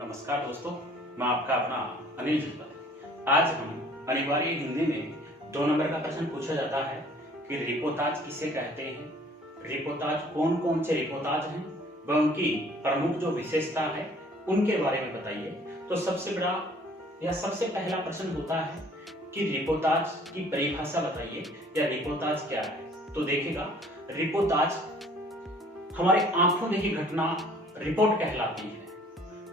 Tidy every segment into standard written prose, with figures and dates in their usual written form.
नमस्कार दोस्तों, मैं आपका अपना अनिल जुल्फर। आज हम अनिवार्य हिंदी में 2 नंबर का प्रश्न पूछा जाता है कि रिपोताज किसे कहते हैं, रिपोताज कौन कौन से रिपोताज हैं व उनकी प्रमुख जो विशेषता है उनके बारे में बताइए। तो सबसे बड़ा या सबसे पहला प्रश्न होता है कि रिपोताज की परिभाषा बताइए या रिपोताज क्या है। तो देखिएगा, रिपोताज हमारे आंखों देखी घटना रिपोर्ट कहलाती है।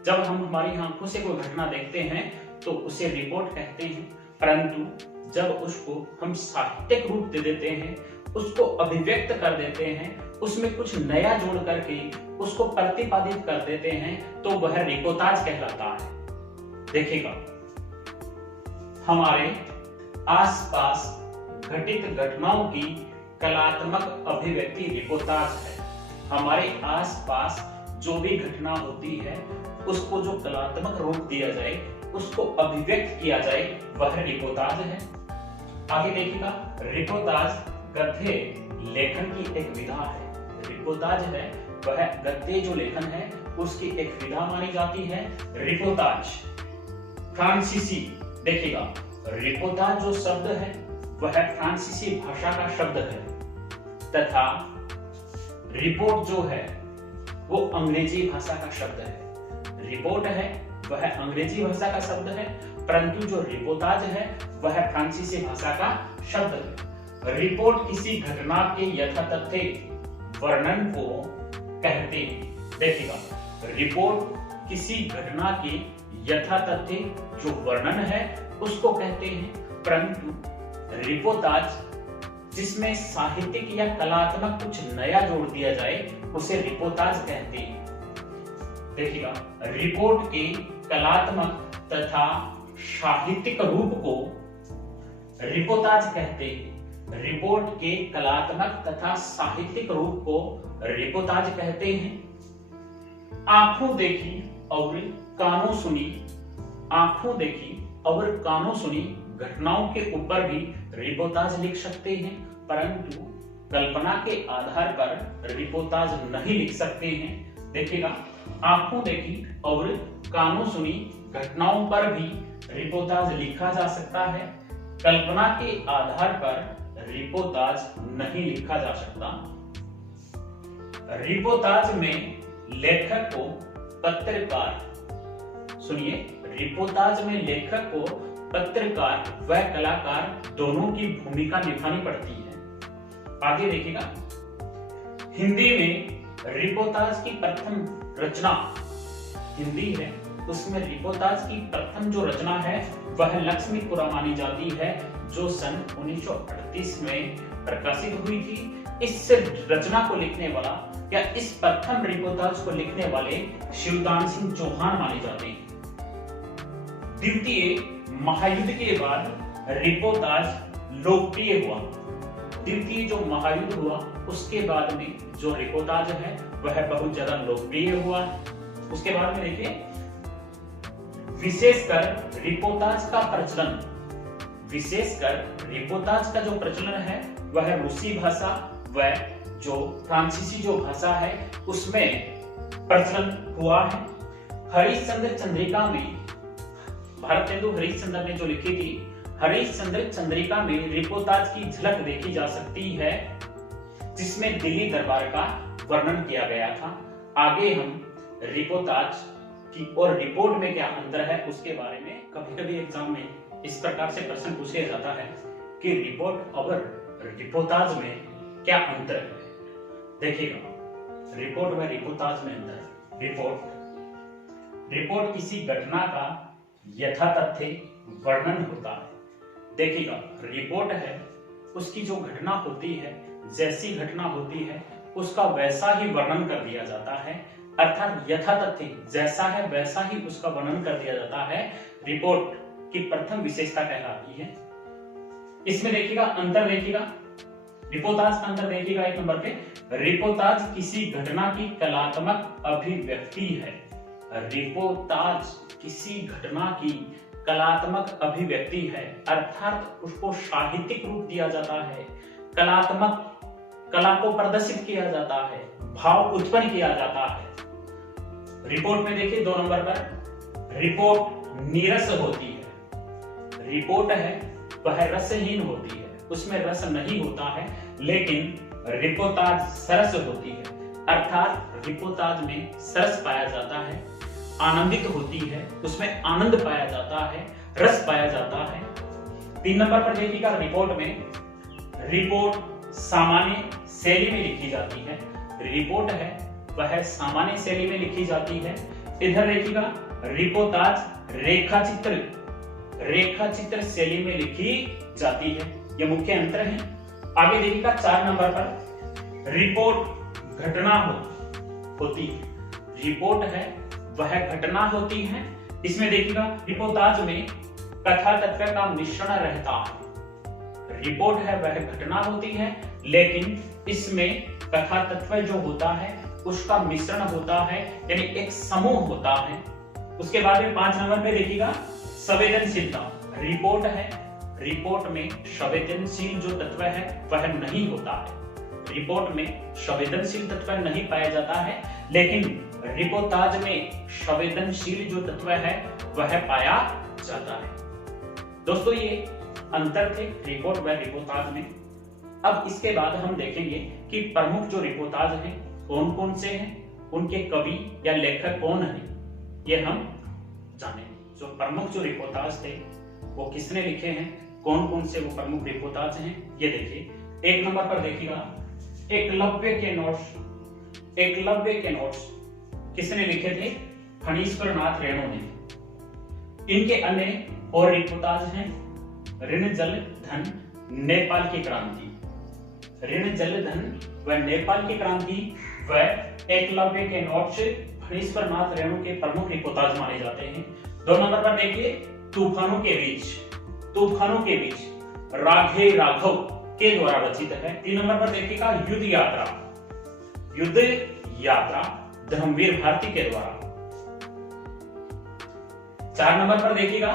जब हम हमारी आंखों से कोई घटना देखते हैं तो उसे रिपोर्ट कहते हैं, परंतु जब उसको हम साहित्यिक रूप दे देते हैं, उसको अभिव्यक्त कर देते हैं, उसमें कुछ नया जोड़ करके उसको प्रतिपादित कर देते हैं तो वह रिपोताज कहलाता है। देखिएगा, हमारे आसपास घटित घटनाओं की कलात्मक अभिव्यक्ति रिपोताज है। हमारे आसपास जो भी घटना होती है उसको जो कलात्मक रूप दिया जाए, उसको अभिव्यक्त किया जाए, वह रिपोताज है। आगे देखिएगा, रिपोताज गद्य लेखन की एक विधा है। रिपोताज है वह गद्य जो लेखन है उसकी एक विधा मानी जाती है, रिपोताज। फ्रांसीसी, देखिएगा, रिपोताज जो शब्द है वह फ्रांसीसी भाषा का शब्द है तथा रिपोर्ट जो है वो अंग्रेजी भाषा का शब्द है। रिपोर्ट है वह अंग्रेजी भाषा का शब्द है, परंतु जो रिपोताज है वह फ्रांसीसी भाषा का शब्द है। रिपोर्ट किसी घटना के यथातथ्य वर्णन को कहते हैं। देखिएगा, रिपोर्ट किसी घटना के यथातथ्य जो वर्णन है उसको कहते हैं, परंतु रिपोताज जिसमें साहित्यिक या कलात्मक कुछ नया जोड़ दिया जाए उसे रिपोताज कहते हैं। देखिएगा, रिपोर्ट के कलात्मक तथा साहित्यिक रूप को रिपोताज कहते हैं। रिपोर्ट के कलात्मक तथा साहित्यिक रूप को रिपोताज कहते हैं। आंखों देखी और कानों सुनी, आंखों देखी और कानों सुनी घटनाओं के ऊपर भी रिपोताज लिख सकते हैं, परंतु कल्पना के आधार पर रिपोताज नहीं लिख सकते हैं। देखिएगा, आंखों देखी और कानों सुनी घटनाओं पर भी रिपोताज लिखा जा सकता है, कल्पना के आधार पर रिपोताज नहीं लिखा जा सकता। रिपोताज में लेखक को पत्रकार, सुनिए, रिपोताज में लेखक को पत्रकार व कलाकार दोनों की भूमिका निभानी पड़ती है। आगे देखिएगा, हिंदी में रिपोताज की प्रथम रचना, हिंदी है उसमें रिपोताज की प्रथम जो रचना है वह लक्ष्मीपुरा मानी जाती है, जो सन 1938 में प्रकाशित हुई थी। इस रचना को लिखने वाला या इस प्रथम रिपोताज को लिखने वाले शिवदान सिंह चौहान माने जाते हैं। द्वितीय महायुद्ध के बाद रिपोताज लोकप्रिय हुआ। द्वितीय जो महायुद्ध हुआ उसके बाद में जो रिपोताज है वह बहुत ज्यादा लोकप्रिय हुआ। उसके बाद में देखिए, विशेषकर रिपोताज का प्रचलन, विशेषकर रिपोताज का जो प्रचलन है वह रूसी भाषा व जो फ्रांसीसी जो भाषा है उसमें प्रचलन हुआ है। हरिश्चंद्र चंद्रिका में, भारतेंदु हरिश्चंद्र ने जो लिखी थी, हरिश्चंद्र चंद्रिका में रिपोताज की झलक देखी जा सकती है, जिसमें दिल्ली दरबार का वर्णन किया गया था। आगे हम रिपोताज की और रिपोर्ट में क्या अंतर है उसके बारे में, कभी कभी एग्जाम में इस प्रकार से प्रश्न पूछा जाता है कि रिपोर्ट और रिपोताज में क्या अंतर है। देखिएगा, रिपोर्ट व रिपोताज में अंतर। रिपोर्ट किसी घटना का यथातथ्य वर्णन होता है। देखिएगा, रिपोर्ट है उसकी जो घटना होती है, जैसी घटना होती है उसका वैसा ही वर्णन कर दिया जाता है, अर्थात यथातथ्य जैसा है वैसा ही उसका वर्णन कर दिया जाता है। रिपोर्ट की प्रथम विशेषता कहलाती है। इसमें देखिएगा अंतर, देखिएगा रिपोताज का अंतर देखिएगा। 1 नंबर पे, रिपोताज किसी घटना की कलात्मक अभिव्यक्ति है। रिपोताज किसी घटना की कलात्मक अभिव्यक्ति है, अर्थात उसको साहित्यिक रूप दिया जाता है, कलात्मक कला को प्रदर्शित किया जाता है, भाव उत्पन्न किया जाता है। रिपोर्ट में देखिए 2 नंबर पर, रिपोर्ट नीरस होती है। रिपोर्ट है वह रसहीन होती है, उसमें रस नहीं होता है, लेकिन रिपोर्टाज सरस होती है, अर्थात रिपोर्टाज में सरस पाया जाता है, आनंदित होती है, उसमें आनंद पाया जाता है, रस पाया जाता है। 3 नंबर पर देखिएगा, रिपोर्ट में रिपोर्ट सामान्य शैली में लिखी जाती है। रिपोर्ट है वह सामान्य शैली में लिखी जाती है। इधर देखिएगा, रिपोर्टाज रेखाचित्र शैली में लिखी जाती है। ये मुख्य अंतर है। आगे देखिएगा 4 नंबर पर, रिपोर्ट घटना होती है। रिपोर्ट है वह घटना होती है। इसमें देखिएगा, रिपोर्टाज में कथा तत्व का मिश्रण रहता है। रिपोर्ट है वह घटना होती है, लेकिन इसमें कथा तत्व जो होता है उसका मिश्रण होता है, यानी एक समूह होता है। उसके बाद में 5 नंबर पे देखिएगा, संवेदनशीलता। रिपोर्ट है, रिपोर्ट में संवेदनशील जो तत्व है वह नहीं होता है। रिपोर्ट में संवेदनशील तत्व नहीं पाया जाता है, लेकिन रिपोर्टाज में संवेदनशील जो तत्व है वह पाया जाता है। दोस्तों, ये अंतर थे रिपोर्ट व रिपोर्टाज में। अब इसके बाद हम देखेंगे कि प्रमुख जो रिपोर्टाज हैं कौन कौन से हैं, उनके कवि या लेखक कौन हैं, ये हम जानेंगे। जो प्रमुख जो रिपोर्टाज थे वो किसने लिखे हैं, कौन कौन से वो प्रमुख रिपोर्टाज हैं, ये देखिए। 1 नंबर पर देखिएगा, एकलव्य के नोट्स किसने लिखे थे? फणीश्वर नाथ रेणु ने। इनके अन्य और रिपोर्टाज हैं, ऋण जल धन, नेपाल की क्रांति। ऋण जल धन व नेपाल की क्रांति व एकलव्य के नोट्स फणीश्वर नाथ रेणु के प्रमुख रिपोर्टाज माने जाते हैं। 2 नंबर पर देखिए, तूफानों के बीच राघे राघव के द्वारा रचित है। 3 नंबर पर देखिएगा, युद्ध यात्रा धर्मवीर भारती के द्वारा। 4 नंबर पर देखिएगा,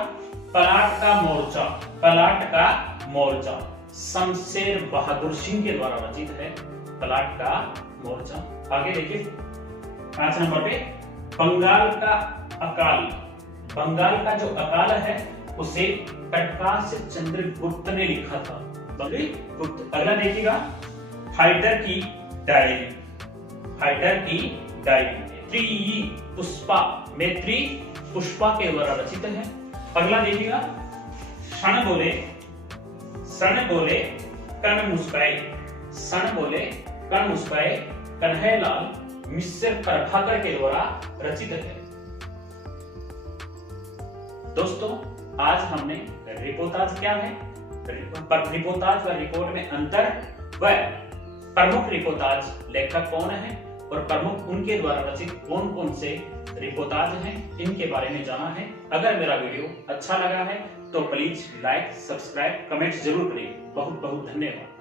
पलाट का मोर्चा शमशेर बहादुर सिंह के द्वारा रचित है। पलाट का मोर्चा। आगे देखिए 5 नंबर पे, बंगाल का जो अकाल है उसे प्रकाश चंद्र गुप्त ने लिखा था। अगला देखिएगा, फाइटर की डायरी मैत्री पुष्पा के द्वारा रचित है। अगला देखिएगा, क्षण बोले कण मुस्काए कन्हैयालाल मिश्र प्रभाकर के द्वारा रचित है। दोस्तों, आज हमने रिपोर्टाज क्या है, रिपोर्टाज व रिपोर्ट में अंतर व प्रमुख रिपोर्टाज लेखक कौन है और प्रमुख उनके द्वारा रचित कौन कौन से रिपोर्टाज हैं, इनके बारे में जाना है। अगर मेरा वीडियो अच्छा लगा है तो प्लीज लाइक, सब्सक्राइब, कमेंट जरूर करिए। बहुत बहुत धन्यवाद।